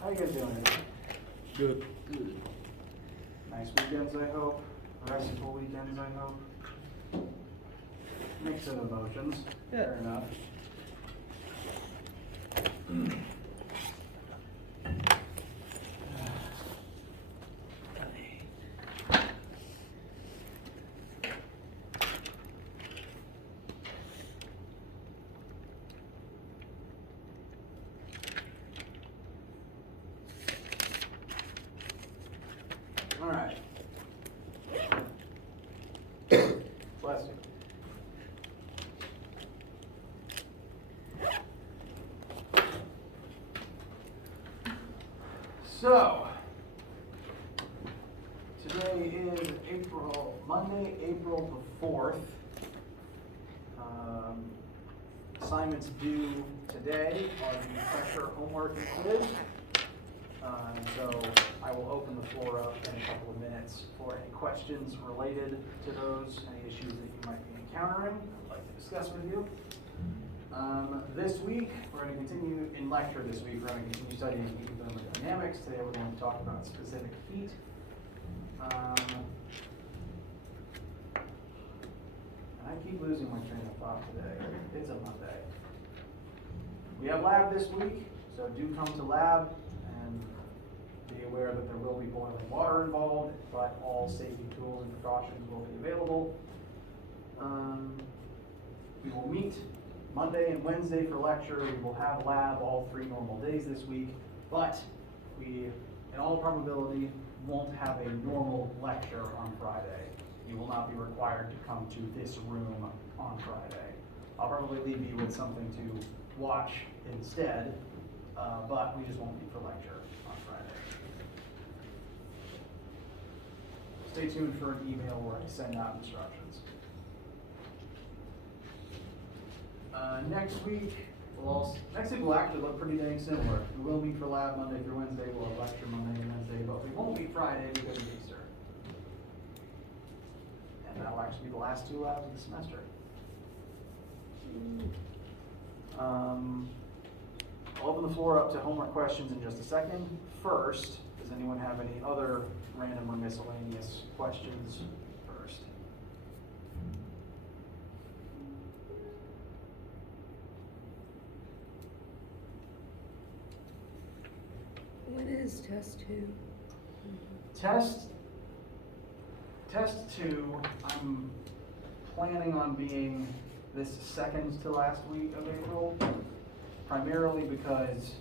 How you guys doing? Good. Good. Nice weekends, I hope. Restful weekends, I hope. Mix of emotions. Yeah. Fair enough. All right. Bless you. So, today is Monday, April the 4th. Assignments due today are the pressure homework and quiz. So I will open the floor up in a couple of minutes for any questions related to those, any issues that you might be encountering, I'd like to discuss with you. This week, we're going to continue in lecture this week, we're going to continue studying heat and thermodynamics. Today we're going to talk about specific heat. And I keep losing my train of thought today. It's a Monday. We have lab this week, so do come to lab and be aware that there will be boiling water involved, but all safety tools and precautions will be available. We will meet Monday and Wednesday for lecture. We will have lab all 3 normal days this week, but we, in all probability, won't have a normal lecture on Friday. You will not be required to come to this room on Friday. I'll probably leave you with something to watch instead, but we just won't meet for lecture on Friday. Stay tuned for an email where I send out instructions. Next week will actually look pretty dang similar. We will meet for lab Monday through Wednesday. We'll have lecture Monday and Wednesday, but we won't meet Friday because of Easter. And that'll actually be the last 2 labs of the semester. I'll open the floor up to homework questions in just a second. First, does anyone have any other random or miscellaneous questions first? When is test 2? Test 2, I'm planning on being this second to last week of April, primarily because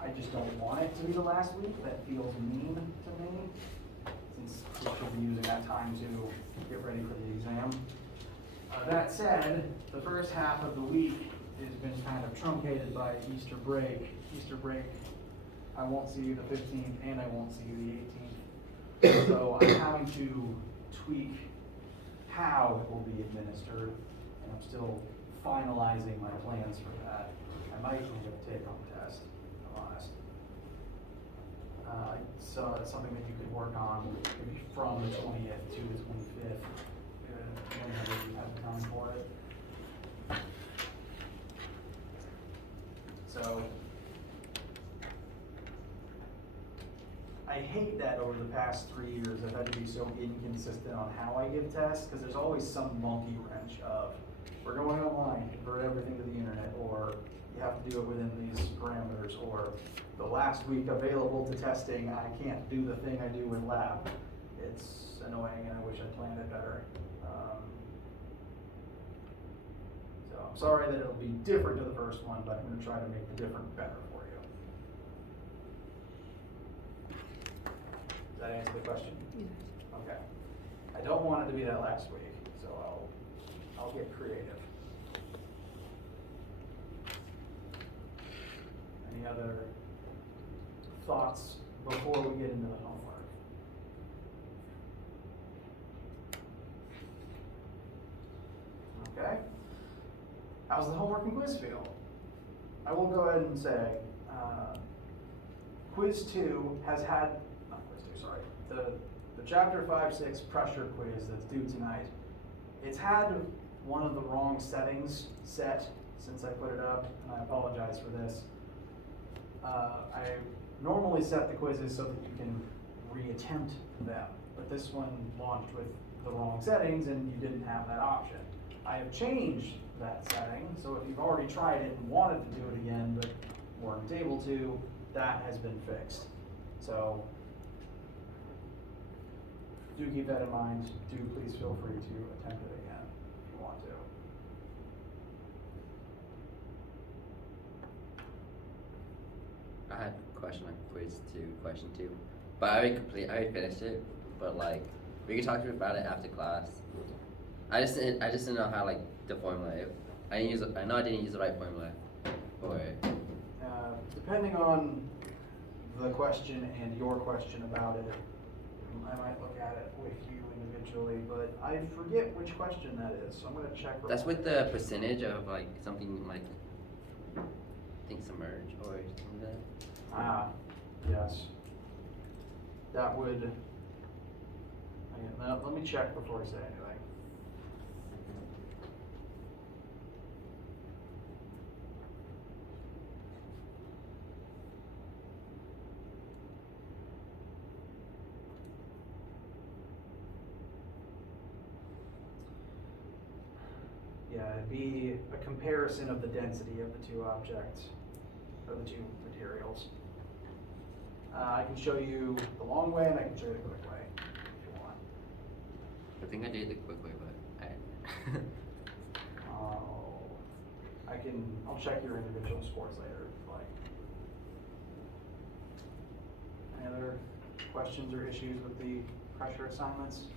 I just don't want it to be the last week. That feels mean to me, since we should be using that time to get ready for the exam. That said, the first half of the week has been kind of truncated by Easter break. Easter break, I won't see you the 15th and I won't see you the 18th. So I'm having to tweak how it will be administered, and I'm still finalizing my plans for that. I might even get a take-home test, if I'm honest. So it's something that you could work on maybe from the 20th to the 25th, whenever you have time for it. So I hate that over the past 3 years I've had to be so inconsistent on how I give tests, because there's always some monkey wrench of, we're going online, convert everything to the internet, or you have to do it within these parameters, or the last week available to testing, I can't do the thing I do in lab. It's annoying and I wish I'd planned it better. So I'm sorry that it'll be different to the first one, but I'm going to try to make the different better for you. Does that answer the question? Yeah. Okay. I don't want it to be that last week, so I'll get creative. Any other thoughts before we get into the homework? Okay. How's the homework and quiz feel? I will go ahead and say, quiz 2 has had, not quiz 2, sorry, the chapter 5-6 pressure quiz that's due tonight. It's had one of the wrong settings set since I put it up, and I apologize for this. I normally set the quizzes so that you can reattempt them, but this one launched with the wrong settings and you didn't have that option. I have changed that setting, so if you've already tried it and wanted to do it again but weren't able to, that has been fixed. So do keep that in mind. Do please feel free to attempt it again if you want to. I had a question on question 2, but I already finished it, but like, we could talk to me about it after class. I just didn't know how, like, the formula, I know I didn't use the right formula for it. Depending on the question and your question about it, I might look at it with you individually, but I forget which question that is, so I'm gonna check. That's with the percentage of, like, something like, I think submerge or something like that. Ah, yes. That would, now, let me check before I say anything. Yeah, it'd be a comparison of the density of the two objects, or the two materials. I can show you the long way and I can show you the quick way, if you want. I think I did the quick way, but I'll check your individual scores later if you like. Any other questions or issues with the pressure assignments?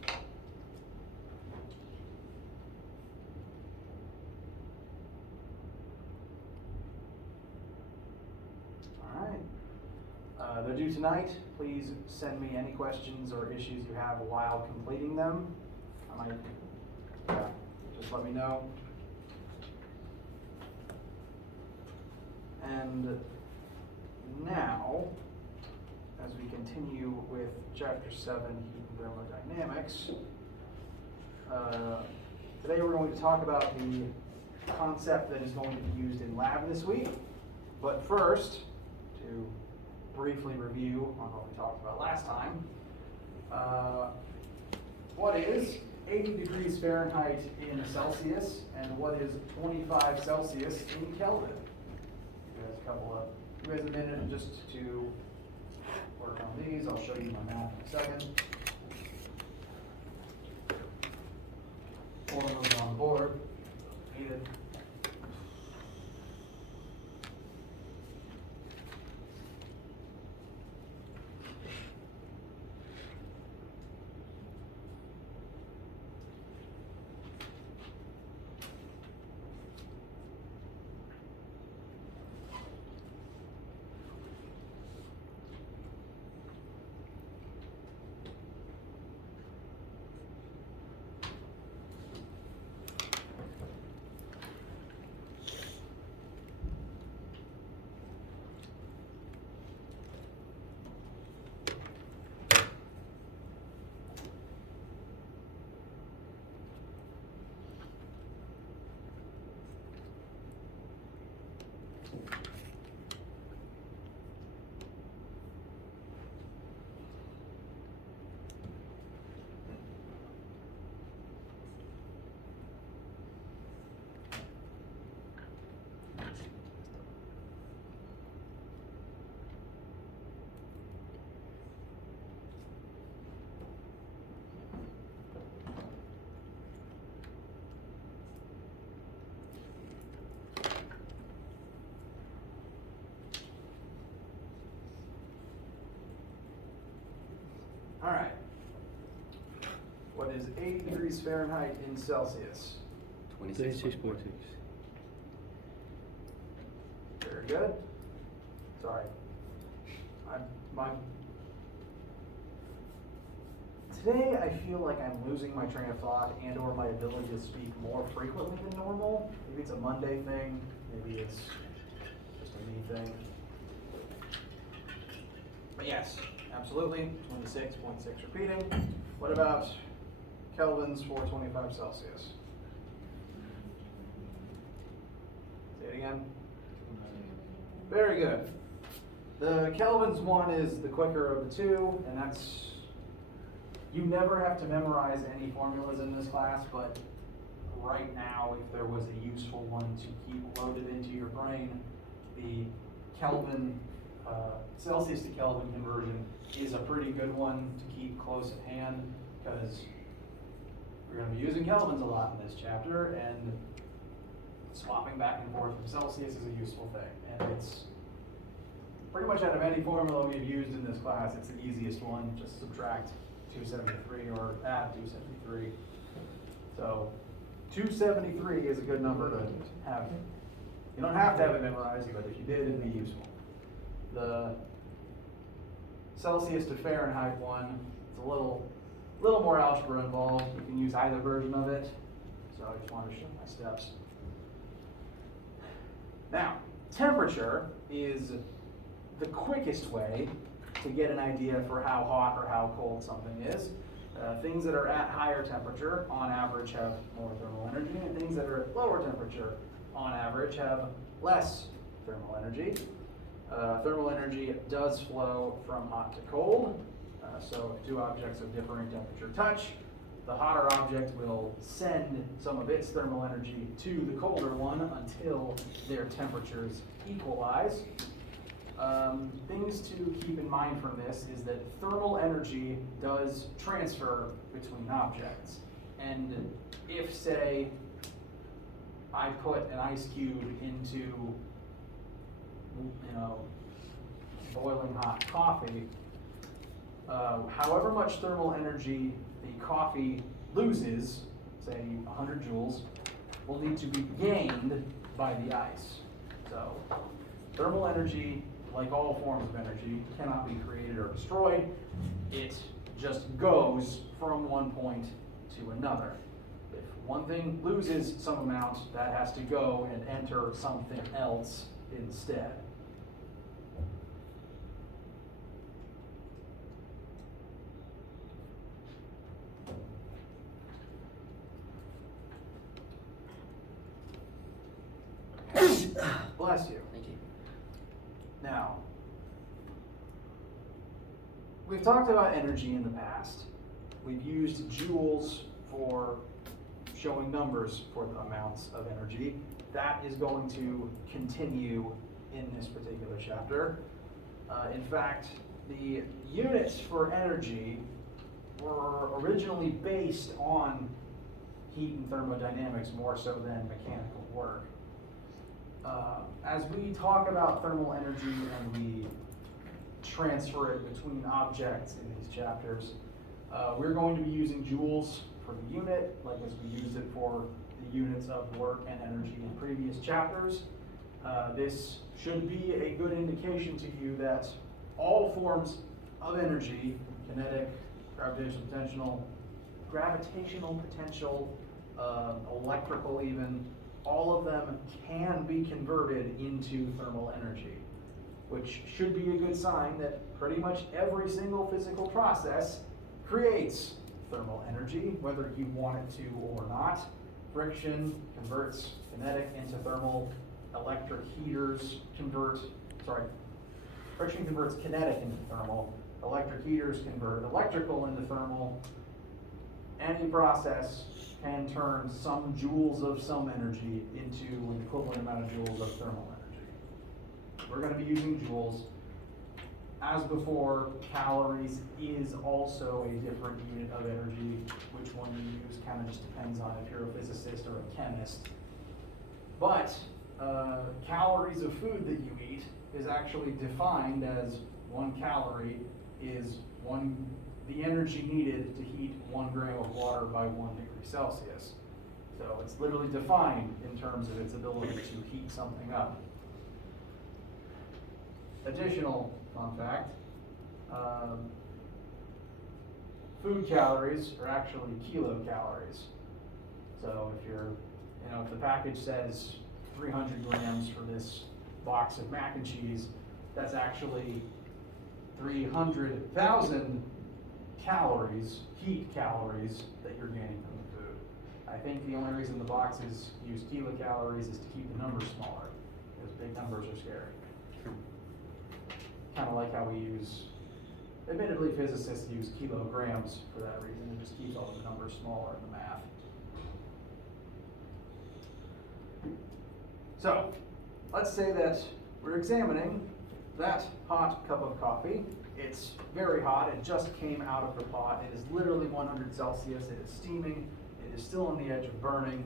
They're due tonight. Please send me any questions or issues you have while completing them. I might, just let me know. And now, as we continue with Chapter 7, Heat and Thermodynamics, today we're going to talk about the concept that is going to be used in lab this week. But first, to briefly review on what we talked about last time. What is 80 degrees Fahrenheit in Celsius and what is 25 Celsius in Kelvin? You guys a minute just to work on these. I'll show you my math in a second. Formulas on the board, needed. All right. What is 80 degrees Fahrenheit in Celsius? 26.6. Very good. Sorry. Today I feel like I'm losing my train of thought and or my ability to speak more frequently than normal. Maybe it's a Monday thing. Maybe it's just a me thing. But yes, absolutely, 26.6 repeating. What about kelvins for 25 Celsius? Say it again. Very good. The Kelvin's one is the quicker of the two, and that's, you never have to memorize any formulas in this class, but right now, if there was a useful one to keep loaded into your brain, the Kelvin, Celsius to Kelvin conversion is a pretty good one to keep close at hand, because we're going to be using Kelvins a lot in this chapter, and swapping back and forth from Celsius is a useful thing. And it's pretty much out of any formula we've used in this class, it's the easiest one. Just subtract 273 or add 273. So 273 is a good number to have. You don't have to have it memorized, but if you did, it'd be useful. The Celsius to Fahrenheit one, it's a little more algebra involved. You can use either version of it. So I just wanted to show my steps. Now, temperature is the quickest way to get an idea for how hot or how cold something is. Things that are at higher temperature, on average, have more thermal energy, and things that are at lower temperature, on average, have less thermal energy. Thermal energy does flow from hot to cold, so if two objects of differing temperature touch, the hotter object will send some of its thermal energy to the colder one until their temperatures equalize. Things to keep in mind from this is that thermal energy does transfer between objects. And if, say, I put an ice cube into, boiling hot coffee, however much thermal energy the coffee loses, say 100 joules, will need to be gained by the ice. So thermal energy, like all forms of energy, cannot be created or destroyed. It just goes from one point to another. If one thing loses some amount, that has to go and enter something else instead. Bless you. Thank you. Now, we've talked about energy in the past. We've used joules for showing numbers for the amounts of energy. That is going to continue in this particular chapter. In fact, the units for energy were originally based on heat and thermodynamics more so than mechanical work. As we talk about thermal energy and we transfer it between objects in these chapters, we're going to be using joules for the unit, like as we used it for the units of work and energy in previous chapters. This should be a good indication to you that all forms of energy, kinetic, gravitational potential, electrical even, all of them can be converted into thermal energy, which should be a good sign that pretty much every single physical process creates thermal energy, whether you want it to or not. Friction converts kinetic into thermal. Friction converts kinetic into thermal. Electric heaters convert electrical into thermal. Any process can turn some joules of some energy into an equivalent amount of joules of thermal energy. We're going to be using joules. As before, calories is also a different unit of energy. Which one you use kind of just depends on if you're a physicist or a chemist. But calories of food that you eat is actually defined as 1 calorie is the energy needed to heat 1 gram of water by 1 degree Celsius. So it's literally defined in terms of its ability to heat something up. Additional fun fact, food calories are actually kilocalories. So if the package says 300 grams for this box of mac and cheese, that's actually 300,000 calories, heat calories, that you're gaining from the food. I think the only reason the boxes use kilocalories is to keep the numbers smaller, because big numbers are scary. kind of like how we use, admittedly physicists use kilograms for that reason. It just keeps all the numbers smaller in the math. So, let's say that we're examining that hot cup of coffee. It's very hot, it just came out of the pot. It is literally 100 Celsius, it is steaming, it is still on the edge of burning,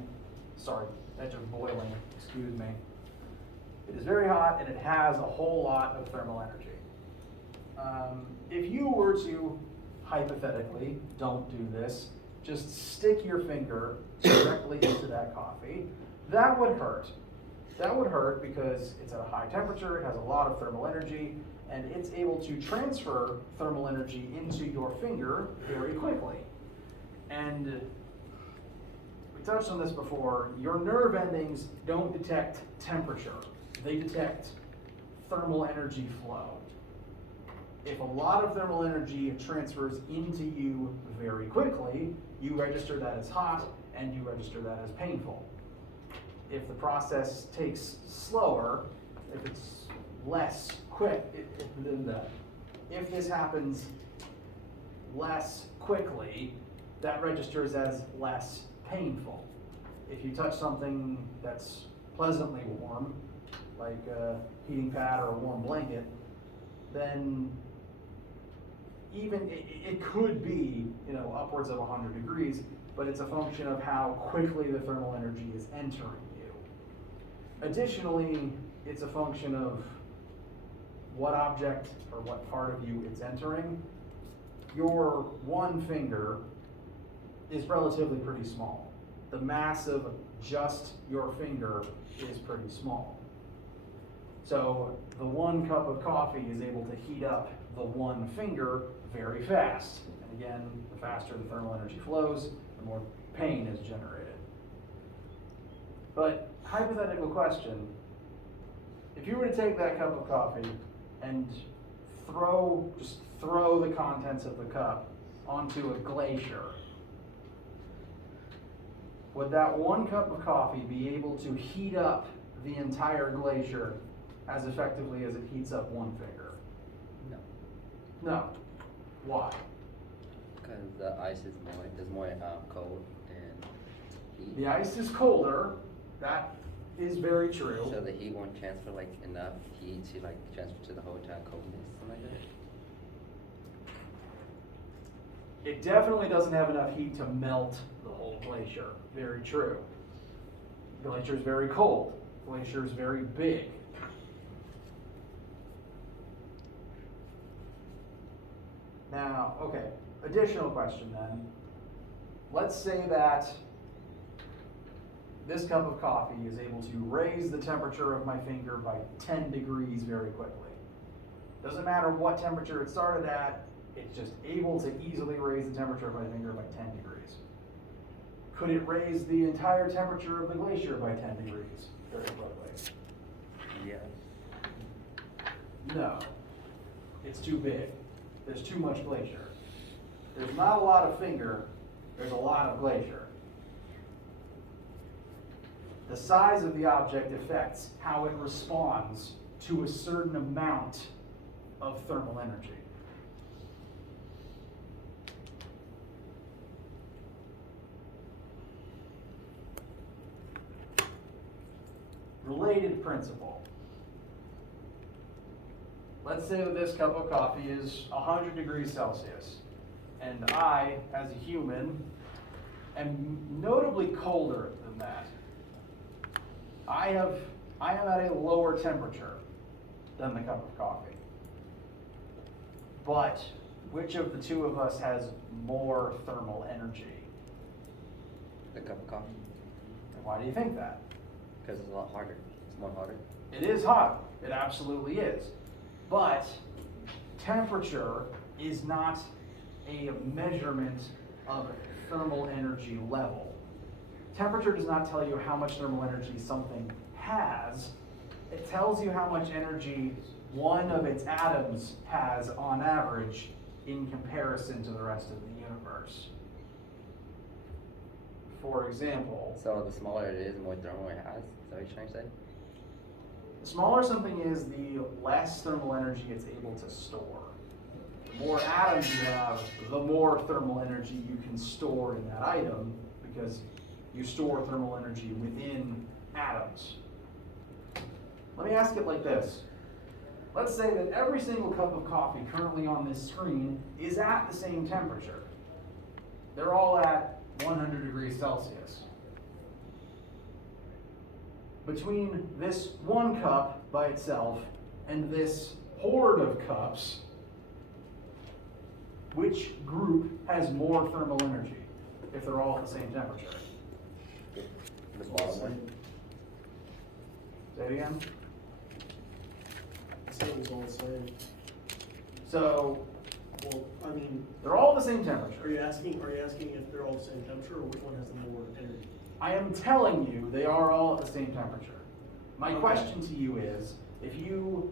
edge of boiling, excuse me. It is very hot and it has a whole lot of thermal energy. If you were to, hypothetically, don't do this, just stick your finger directly into that coffee, that would hurt. That would hurt because it's at a high temperature, it has a lot of thermal energy, and it's able to transfer thermal energy into your finger very quickly. And we touched on this before, your nerve endings don't detect temperature, they detect thermal energy flow. If a lot of thermal energy transfers into you very quickly, you register that as hot and you register that as painful. If the process takes slower, if it's less quick, if this happens less quickly, that registers as less painful. If you touch something that's pleasantly warm, like a heating pad or a warm blanket, then even it could be, upwards of 100 degrees, but it's a function of how quickly the thermal energy is entering you. Additionally, it's a function of what object or what part of you it's entering. Your one finger is relatively pretty small. The mass of just your finger is pretty small. So the 1 cup of coffee is able to heat up the one finger very fast. And again, the faster the thermal energy flows, the more pain is generated. But hypothetical question, if you were to take that cup of coffee and just throw the contents of the cup onto a glacier, would that 1 cup of coffee be able to heat up the entire glacier as effectively as it heats up one finger? No. No. Why? Because the ice is more cold and heat. The ice is colder. That is very true. So the heat won't transfer enough heat to transfer to the whole entire coldness, something like that. It definitely doesn't have enough heat to melt the whole glacier. Very true. The glacier is very cold. The glacier is very big. Now, okay, additional question then. Let's say that this cup of coffee is able to raise the temperature of my finger by 10 degrees very quickly. Doesn't matter what temperature it started at, it's just able to easily raise the temperature of my finger by 10 degrees. Could it raise the entire temperature of the glacier by 10 degrees very quickly? Yes. No. It's too big. There's too much glacier. There's not a lot of finger, there's a lot of glacier. The size of the object affects how it responds to a certain amount of thermal energy. Related principle. Let's say that this cup of coffee is 100 degrees Celsius, and I, as a human, am notably colder than that. I am at a lower temperature than the cup of coffee. But which of the two of us has more thermal energy? The cup of coffee. And why do you think that? Because it's a lot harder. It's more harder. It is hot. It absolutely is. But temperature is not a measurement of thermal energy level. Temperature does not tell you how much thermal energy something has. It tells you how much energy one of its atoms has on average in comparison to the rest of the universe. For example, So the smaller it is, the more thermal it has. Is that what you're trying to say? The smaller something is, the less thermal energy it's able to store. The more atoms you have, the more thermal energy you can store in that item, because you store thermal energy within atoms. Let me ask it like this. Let's say that every single cup of coffee currently on this screen is at the same temperature. They're all at 100 degrees Celsius. Between this one cup by itself and this horde of cups, which group has more thermal energy if they're all at the same temperature? The bottom one. Say it again. I said it was all the same. So Well, I mean, they're all the same are temperature. you asking if they're all the same temperature, or which one has the more energy? I am telling you they are all at the same temperature. My Okay. question to you is, if you,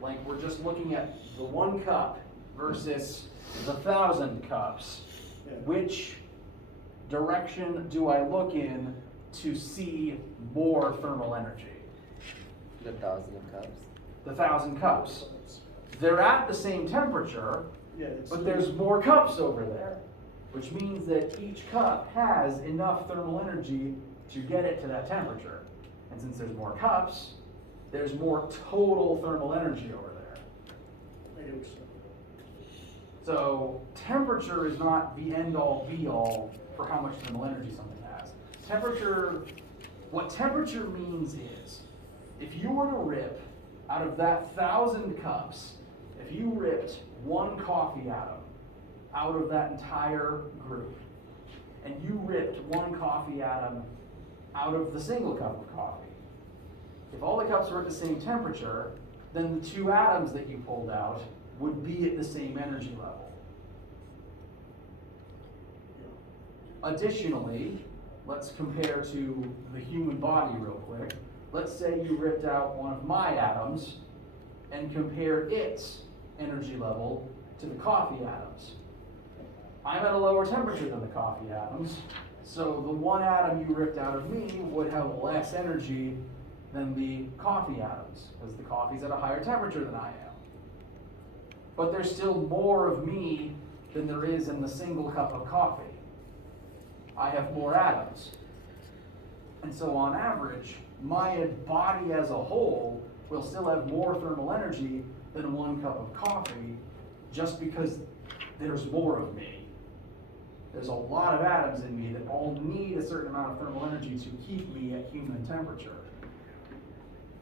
like, we're just looking at the one cup versus the 1,000 cups, Yeah. which direction do I look in to see more thermal energy? The 1,000 cups. The 1,000 cups. They're at the same temperature, Yeah, it's. but there's more cups over there, which means that each cup has enough thermal energy to get it to that temperature. And since there's more cups, there's more total thermal energy over there. I get what you're saying. So temperature is not the end all be all for how much thermal energy something has. What temperature means is, if you were to rip out of that 1,000 cups, if you ripped one coffee atom out of that entire group, and you ripped one coffee atom out of the single cup of coffee, if all the cups were at the same temperature, then the two atoms that you pulled out would be at the same energy level. Additionally, let's compare to the human body real quick. Let's say you ripped out one of my atoms and compared its energy level to the coffee atoms. I'm at a lower temperature than the coffee atoms, so the one atom you ripped out of me would have less energy than the coffee atoms, because the coffee's at a higher temperature than I am. But there's still more of me than there is in the single cup of coffee. I have more atoms. And so on average, my body as a whole will still have more thermal energy than one cup of coffee, just because there's more of me. There's a lot of atoms in me that all need a certain amount of thermal energy to keep me at human temperature.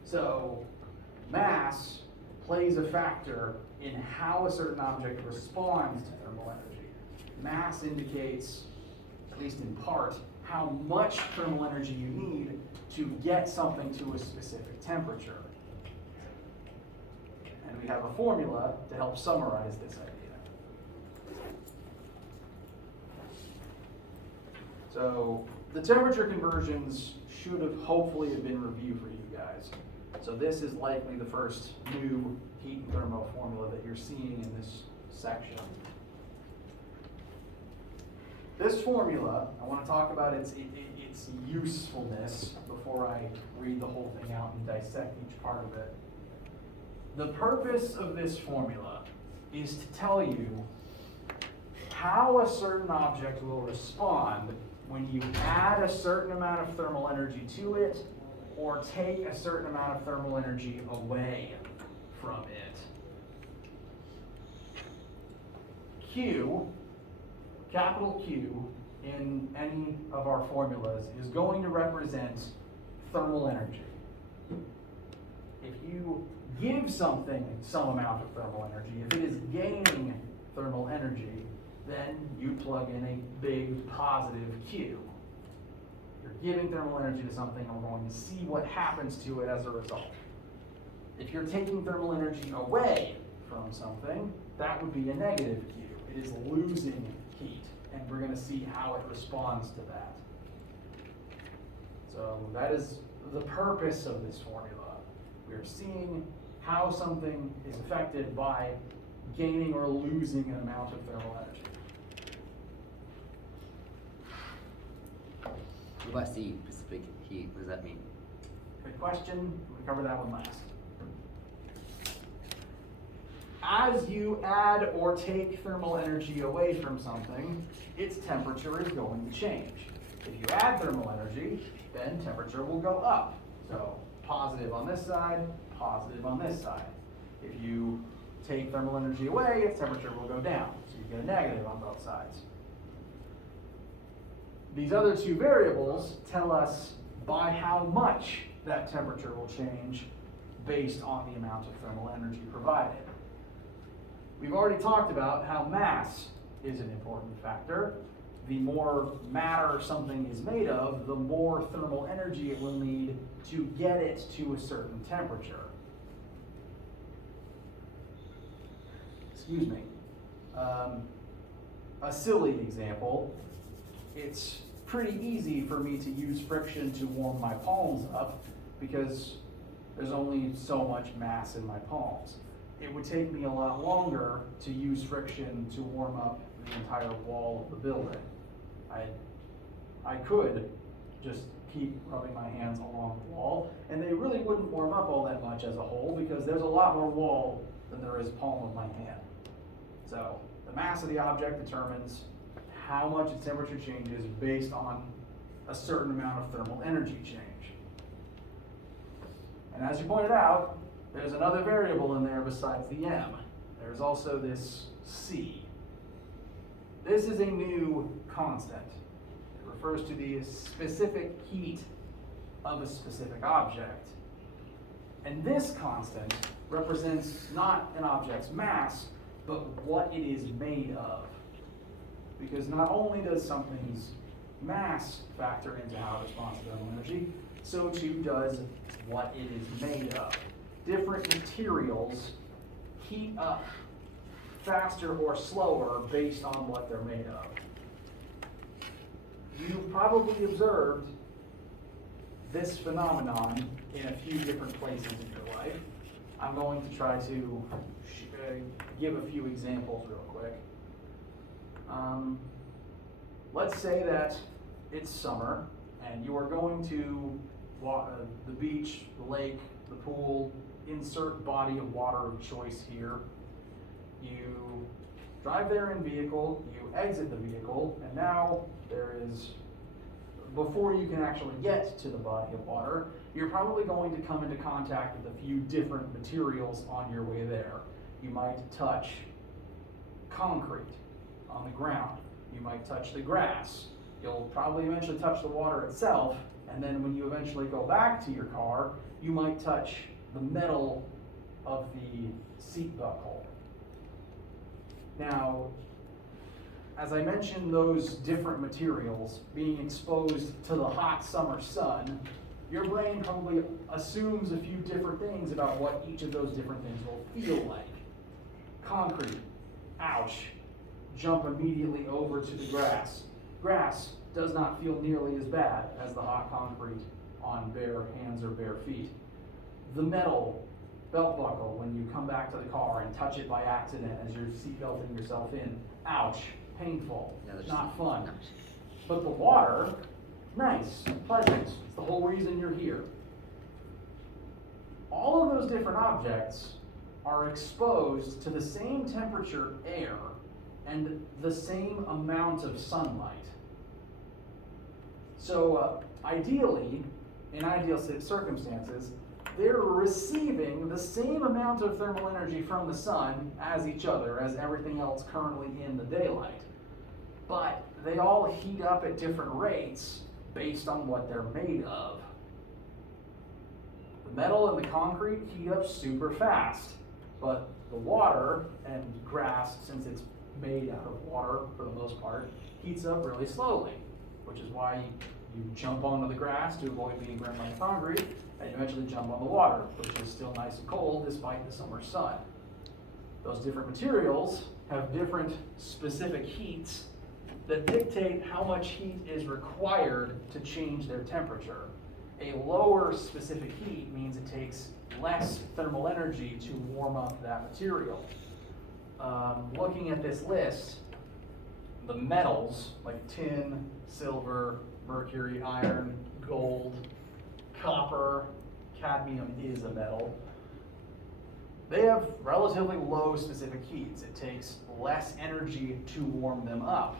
So mass plays a factor in how a certain object responds to thermal energy. Mass indicates, at least in part, how much thermal energy you need to get something to a specific temperature. And we have a formula to help summarize this idea. So the temperature conversions should have hopefully have been reviewed for you guys. So this is likely the first new heat and thermo formula that you're seeing in this section. This formula, I want to talk about its usefulness before I read the whole thing out and dissect each part of it. The purpose of this formula is to tell you how a certain object will respond when you add a certain amount of thermal energy to it or take a certain amount of thermal energy away from it. Q, capital Q, in any of our formulas is going to represent thermal energy. If you give something some amount of thermal energy, if it is gaining thermal energy, then you plug in a big positive Q. You're giving thermal energy to something, and we're going to see what happens to it as a result. If you're taking thermal energy away from something, that would be a negative Q. It is losing heat, and we're going to see how it responds to that. So that is the purpose of this formula. We're seeing how something is affected by gaining or losing an amount of thermal energy. What about C, specific heat? What does that mean? Good question, we covered that one last. As you add or take thermal energy away from something, its temperature is going to change. If you add thermal energy, then temperature will go up. So positive on this side, positive on this side. If you take thermal energy away, its temperature will go down. So you get a negative on both sides. These other two variables tell us by how much that temperature will change based on the amount of thermal energy provided. We've already talked about how mass is an important factor. The more matter something is made of, the more thermal energy it will need to get it to a certain temperature. Excuse me. A silly example, it's pretty easy for me to use friction to warm my palms up because there's only so much mass in my palms. It would take me a lot longer to use friction to warm up the entire wall of the building. I could just keep rubbing my hands along the wall, and they really wouldn't warm up all that much as a whole because there's a lot more wall than there is palm of my hand. So the mass of the object determines how much its temperature changes based on a certain amount of thermal energy change. And as you pointed out, there's another variable in there besides the M. There's also this C. This is a new constant. It refers to the specific heat of a specific object. And this constant represents not an object's mass, but what it is made of. Because not only does something's mass factor into how it responds to thermal energy, so too does what it is made of. Different materials heat up faster or slower based on what they're made of. You've probably observed this phenomenon in a few different places in your life. I'm going to try to give a few examples real quick. Let's say that it's summer and you are going to the beach, the lake, the pool, insert body of water of choice here. You drive there in vehicle, you exit the vehicle, and now there is, before you can actually get to the body of water, you're probably going to come into contact with a few different materials on your way there. You might touch concrete on the ground. You might touch the grass. You'll probably eventually touch the water itself, and then when you eventually go back to your car, you might touch the metal of the seat buckle. Now, as I mentioned, those different materials being exposed to the hot summer sun, your brain probably assumes a few different things about what each of those different things will feel like. Concrete, ouch, jump immediately over to the grass. Grass does not feel nearly as bad as the hot concrete on bare hands or bare feet. The metal belt buckle, when you come back to the car and touch it by accident as you're seatbelting yourself in, ouch, painful, not fun. But the water, nice, pleasant, it's the whole reason you're here. All of those different objects are exposed to the same temperature air and the same amount of sunlight. So ideally, in ideal circumstances, they're receiving the same amount of thermal energy from the sun as each other, as everything else currently in the daylight. But they all heat up at different rates based on what they're made of. The metal and the concrete heat up super fast, but the water and grass, since it's made out of water for the most part, heats up really slowly, which is why you jump onto the grass to avoid being burned by the concrete, and you eventually jump on the water, which is still nice and cold despite the summer sun. Those different materials have different specific heats that dictate how much heat is required to change their temperature. A lower specific heat means it takes less thermal energy to warm up that material. Looking at this list, the metals like tin, silver, mercury, iron, gold, copper, cadmium is a metal, they have relatively low specific heats. It takes less energy to warm them up.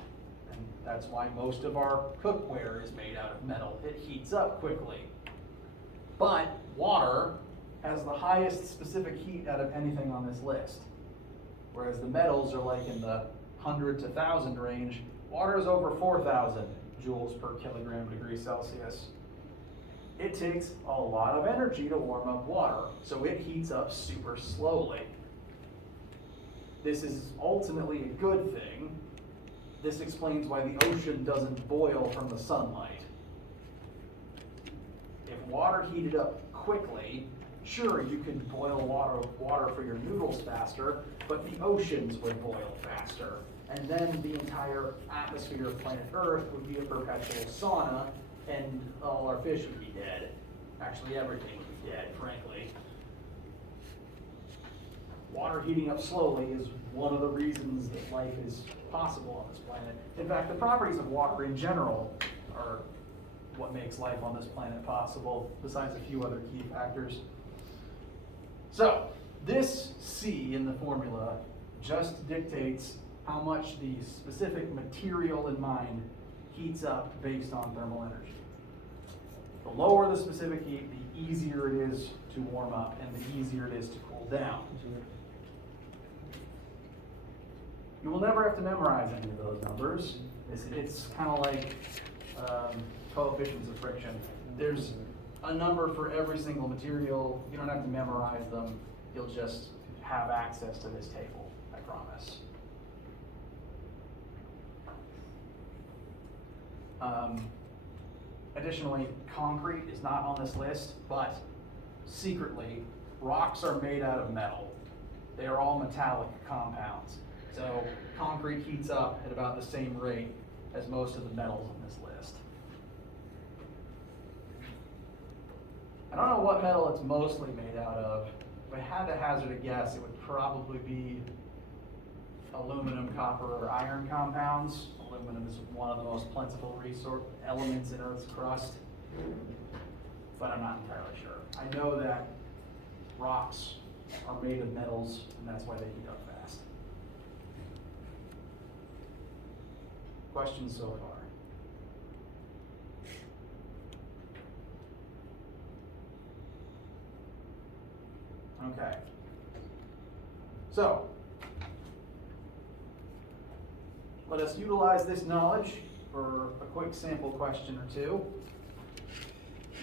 And that's why most of our cookware is made out of metal. It heats up quickly. But water has the highest specific heat out of anything on this list. Whereas the metals are like in the 100 to 1,000 range. Water is over 4,000 joules per kilogram degree Celsius. It takes a lot of energy to warm up water, so it heats up super slowly. This is ultimately a good thing. This explains why the ocean doesn't boil from the sunlight. If water heated up quickly, sure, you could boil water for your noodles faster, but the oceans would boil faster. And then the entire atmosphere of planet Earth would be a perpetual sauna, and all our fish would be dead. Actually, everything would be dead, frankly. Water heating up slowly is one of the reasons that life is possible on this planet. In fact, the properties of water in general are what makes life on this planet possible, besides a few other key factors. So, this C in the formula just dictates how much the specific material in mind heats up based on thermal energy. The lower the specific heat, the easier it is to warm up and the easier it is to cool down. You will never have to memorize any of those numbers. It's kind of like coefficients of friction. There's a number for every single material. You don't have to memorize them. You'll just have access to this table, I promise. Additionally, concrete is not on this list, but secretly, rocks are made out of metal. They are all metallic compounds. So concrete heats up at about the same rate as most of the metals on this list. I don't know what metal it's mostly made out of. If I had to hazard a guess, it would probably be aluminum, copper, or iron compounds. Aluminum is one of the most plentiful elements in Earth's crust, but I'm not entirely sure. I know that rocks are made of metals, and that's why they heat up fast. Questions so far? Okay. So, let us utilize this knowledge for a quick sample question or two.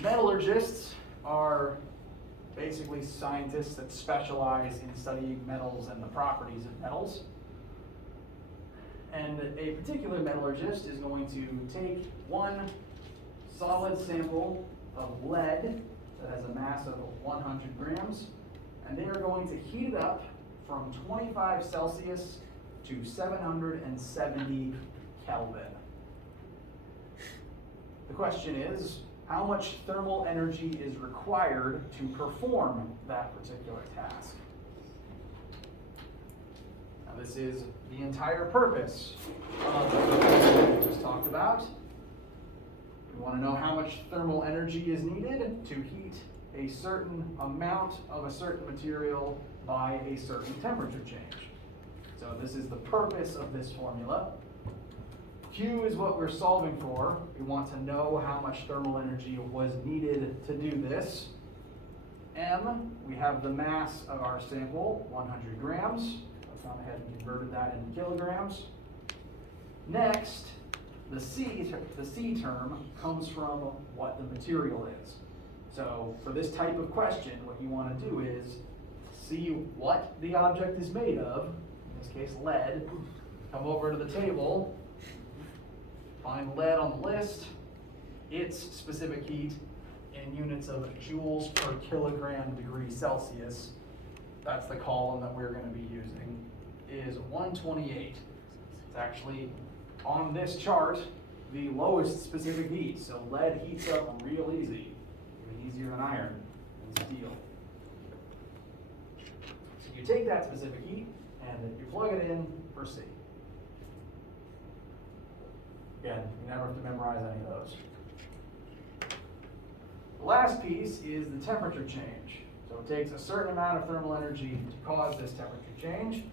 Metallurgists are basically scientists that specialize in studying metals and the properties of metals. And a particular metallurgist is going to take one solid sample of lead that has a mass of 100 grams, and they are going to heat it up from 25 Celsius to 770 Kelvin. The question is, how much thermal energy is required to perform that particular task? Now, this is the entire purpose of what we just talked about. We want to know how much thermal energy is needed to heat a certain amount of a certain material by a certain temperature change. So this is the purpose of this formula. Q is what we're solving for. We want to know how much thermal energy was needed to do this. M, we have the mass of our sample, 100 grams. Let's gone ahead and converted that into kilograms. Next, the C term comes from what the material is. So for this type of question, what you want to do is see what the object is made of, in this case lead, come over to the table, find lead on the list, its specific heat in units of joules per kilogram degree Celsius, that's the column that we're going to be using, is 128. It's actually on this chart the lowest specific heat, so lead heats up real easy, even easier than iron and steel. So you take that specific heat and you plug it in for C. Again, you never have to memorize any of those. The last piece is the temperature change. So it takes a certain amount of thermal energy to cause this temperature change.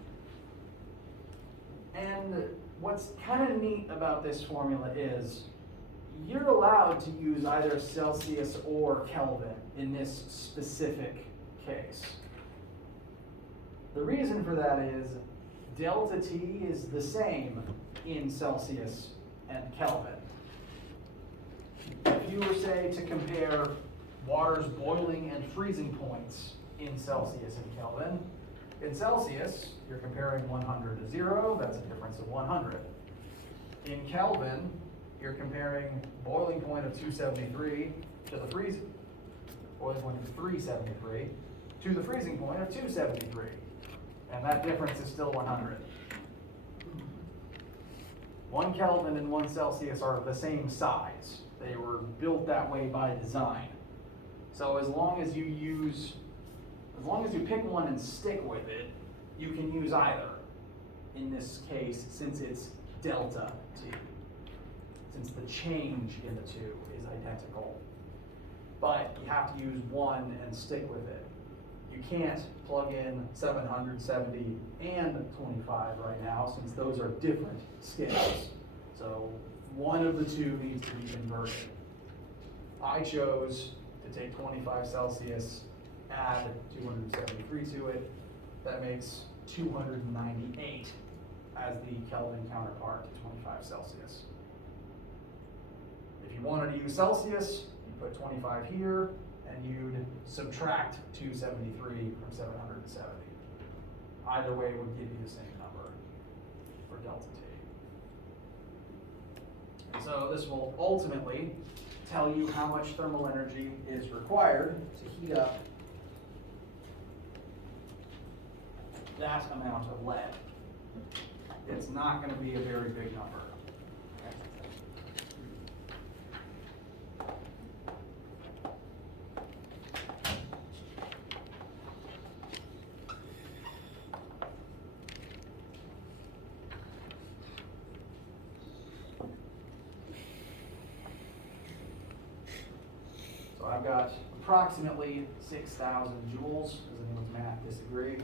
And what's kind of neat about this formula is you're allowed to use either Celsius or Kelvin in this specific case. The reason for that is delta T is the same in Celsius and Kelvin. If you were, say, to compare water's boiling and freezing points in Celsius and Kelvin, in Celsius, you're comparing 100 to 0, that's a difference of 100. In Kelvin, you're comparing boiling point of 273 to the freezing, boiling point of 373 to the freezing point of 273. And that difference is still 100. 1 Kelvin and 1 Celsius are the same size. They were built that way by design. So as long as you pick one and stick with it, you can use either. In this case, since it's delta T, since the change in the two is identical. But you have to use one and stick with it. You can't plug in 770 and 25 right now, since those are different scales. So one of the two needs to be converted. I chose to take 25 Celsius, add 273 to it. That makes 298 as the Kelvin counterpart to 25 Celsius. If you wanted to use Celsius, you put 25 here, and you'd subtract 273 from 770. Either way would give you the same number for delta T. And so this will ultimately tell you how much thermal energy is required to heat up that amount of lead. It's not going to be a very big number. So I've got approximately 6,000 joules. Does anyone's math disagree?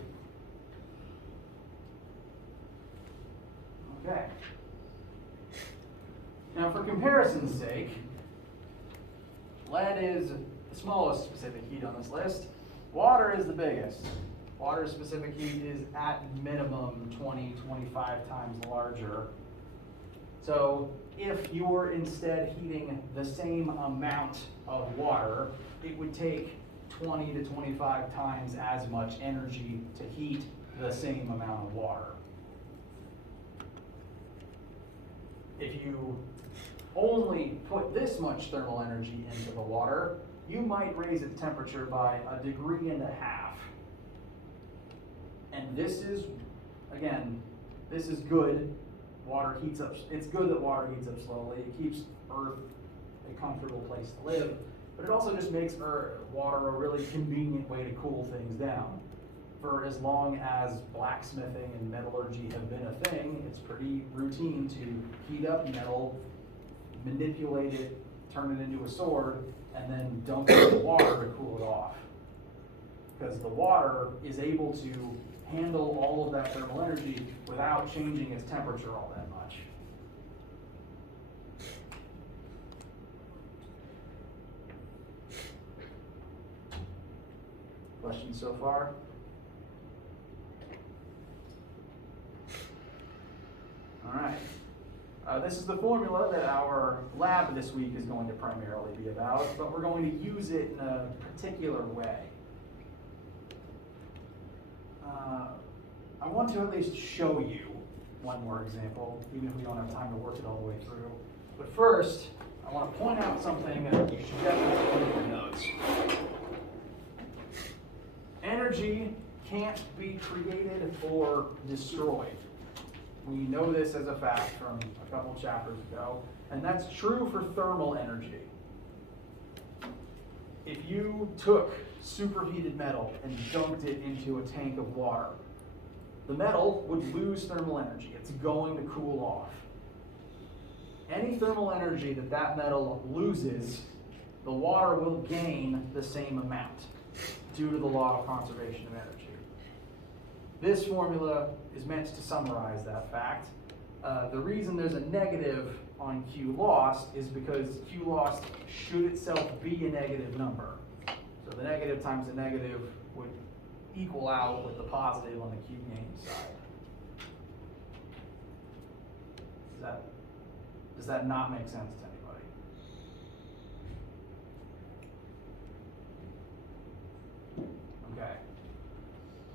Okay. Now for comparison's sake, lead is the smallest specific heat on this list. Water is the biggest. Water's specific heat is at minimum 20, 25 times larger. So if you were instead heating the same amount of water, it would take 20 to 25 times as much energy to heat the same amount of water. If you only put this much thermal energy into the water, you might raise its temperature by 1.5 degrees. And this is, again, this is good. Water heats up, it's good that water heats up slowly. It keeps Earth a comfortable place to live, but it also just makes water a really convenient way to cool things down. For as long as blacksmithing and metallurgy have been a thing, it's pretty routine to heat up metal, manipulate it, turn it into a sword, and then dump it in the water to cool it off. Because the water is able to handle all of that thermal energy without changing its temperature all that much. Questions so far? All right. This is the formula that our lab this week is going to primarily be about, but we're going to use it in a particular way. I want to at least show you one more example, even if we don't have time to work it all the way through. But first, I want to point out something that you should definitely put in your notes. Energy can't be created or destroyed. We know this as a fact from a couple chapters ago, and that's true for thermal energy. If you took superheated metal and dumped it into a tank of water, the metal would lose thermal energy. It's going to cool off. Any thermal energy that that metal loses the water will gain the same amount due to the law of conservation of energy. This formula is meant to summarize that fact. The reason there's a negative on Q lost is because Q lost should itself be a negative number. So the negative times the negative would equal out with the positive on the Q gain side. Does that not make sense to anybody? Okay.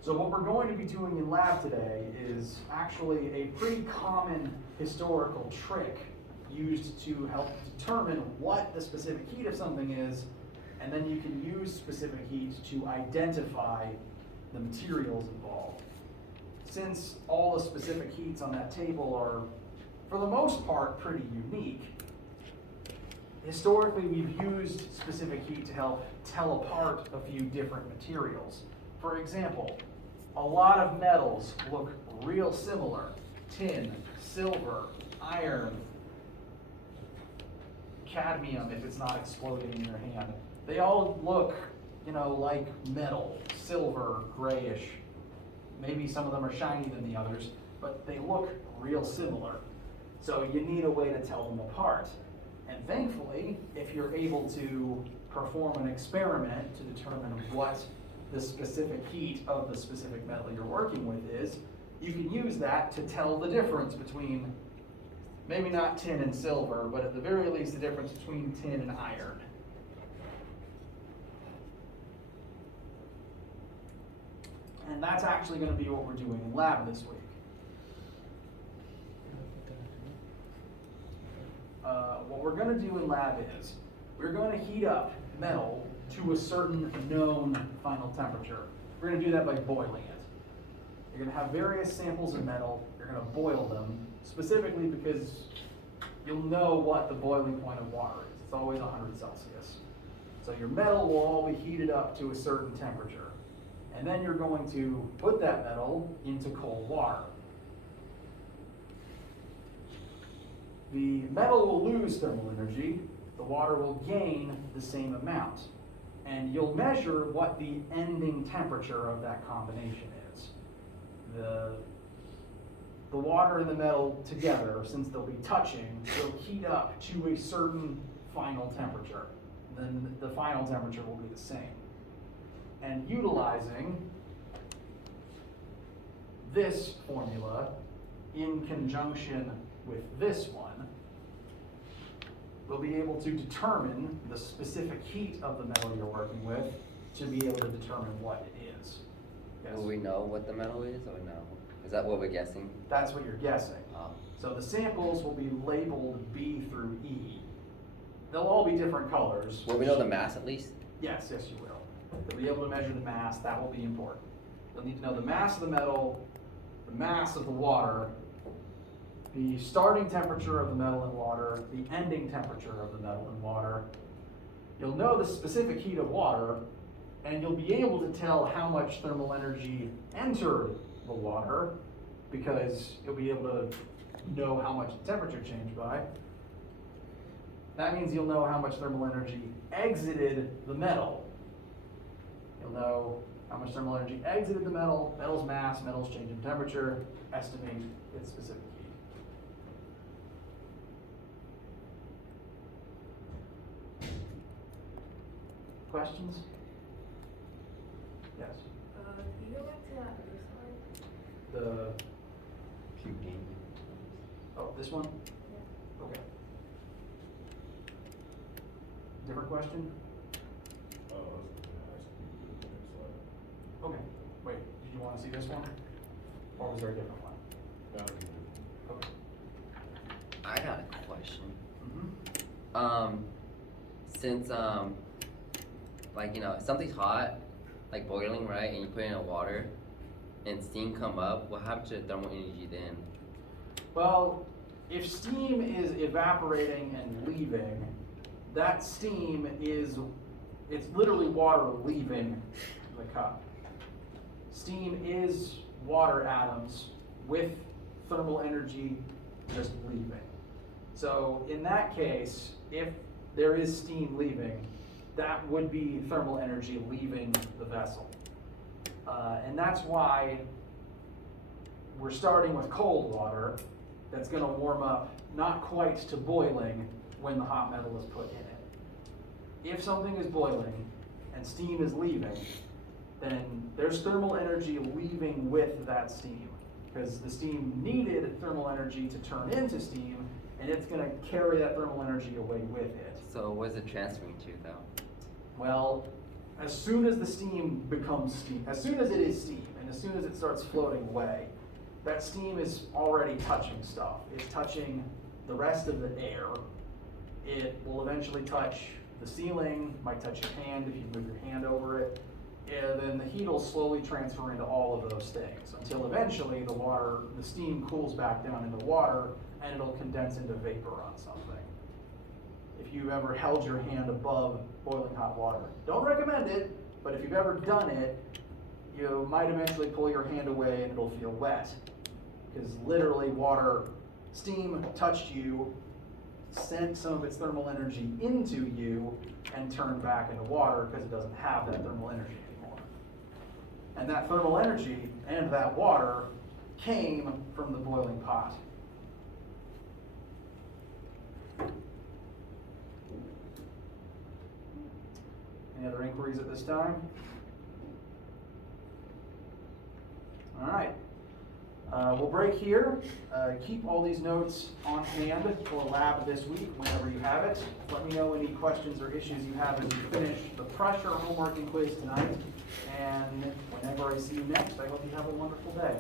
So what we're going to be doing in lab today is actually a pretty common historical trick used to help determine what the specific heat of something is, and then you can use specific heat to identify the materials involved. Since all the specific heats on that table are, for the most part, pretty unique, historically we've used specific heat to help tell apart a few different materials. For example, a lot of metals look real similar. Tin, silver, iron, cadmium if it's not exploding in your hand. They all look, like metal, silver, grayish. Maybe some of them are shiny than the others, but they look real similar. So you need a way to tell them apart. And thankfully, if you're able to perform an experiment to determine what the specific heat of the specific metal you're working with is, you can use that to tell the difference between, maybe not tin and silver, but at the very least the difference between tin and iron. And that's actually going to be what we're doing in lab this week. What we're going to do in lab is, we're going to heat up metal to a certain known final temperature. We're going to do that by boiling it. You're going to have various samples of metal, you're going to boil them, specifically because you'll know what the boiling point of water is. It's always 100 Celsius. So your metal will all be heated up to a certain temperature. And then you're going to put that metal into cold water. The metal will lose thermal energy, the water will gain the same amount. And you'll measure what the ending temperature of that combination is. The water and the metal together, since they'll be touching, will heat up to a certain final temperature. Then the final temperature will be the same. And utilizing this formula in conjunction with this one, we'll be able to determine the specific heat of the metal you're working with to be able to determine what it is. Yes? Will we know what the metal is or no? Is that what we're guessing? That's what you're guessing. Oh. So the samples will be labeled B through E. They'll all be different colors. Will we know the mass at least? Yes, you will. You'll be able to measure the mass. That will be important. You'll need to know the mass of the metal, the mass of the water, the starting temperature of the metal and water, the ending temperature of the metal and water. You'll know the specific heat of water, and you'll be able to tell how much thermal energy entered the water, because you'll be able to know how much the temperature changed by. That means you'll know how much thermal energy exited the metal. You'll know how much thermal energy exited the metal, metal's mass, metal's change in temperature, estimate its specific heat. Questions? Yes. Can you go back to that other slide? The, Puking. oh, this one? Yeah. Okay. Different question? Okay, wait, did you want to see this one? Or was there a different one? Okay. I got a question. Mm-hmm. Since something's hot, like boiling, right, and you put it in a water, and steam come up, what happens to the thermal energy then? Well, if steam is evaporating and leaving, that steam it's literally water leaving the cup. Steam is water atoms with thermal energy just leaving. So in that case, if there is steam leaving, that would be thermal energy leaving the vessel. And that's why we're starting with cold water that's gonna warm up not quite to boiling when the hot metal is put in it. If something is boiling and steam is leaving, then there's thermal energy leaving with that steam, because the steam needed thermal energy to turn into steam, and it's gonna carry that thermal energy away with it. So what is it transferring to though? Well, as soon as the steam becomes steam, as soon as it is steam, and as soon as it starts floating away, that steam is already touching stuff. It's touching the rest of the air. It will eventually touch the ceiling, might touch your hand if you move your hand over it. And then the heat will slowly transfer into all of those things until eventually the steam cools back down into water and it'll condense into vapor on something. If you've ever held your hand above boiling hot water, don't recommend it, but if you've ever done it, you might eventually pull your hand away and it'll feel wet. Because literally steam touched you, sent some of its thermal energy into you, and turned back into water because it doesn't have that thermal energy anymore. And that thermal energy and that water came from the boiling pot. Any other inquiries at this time? All right. We'll break here. Keep all these notes on hand for lab this week whenever you have it. Let me know any questions or issues you have as you finish the pressure homework and quiz tonight. And whenever I see you next, I hope you have a wonderful day.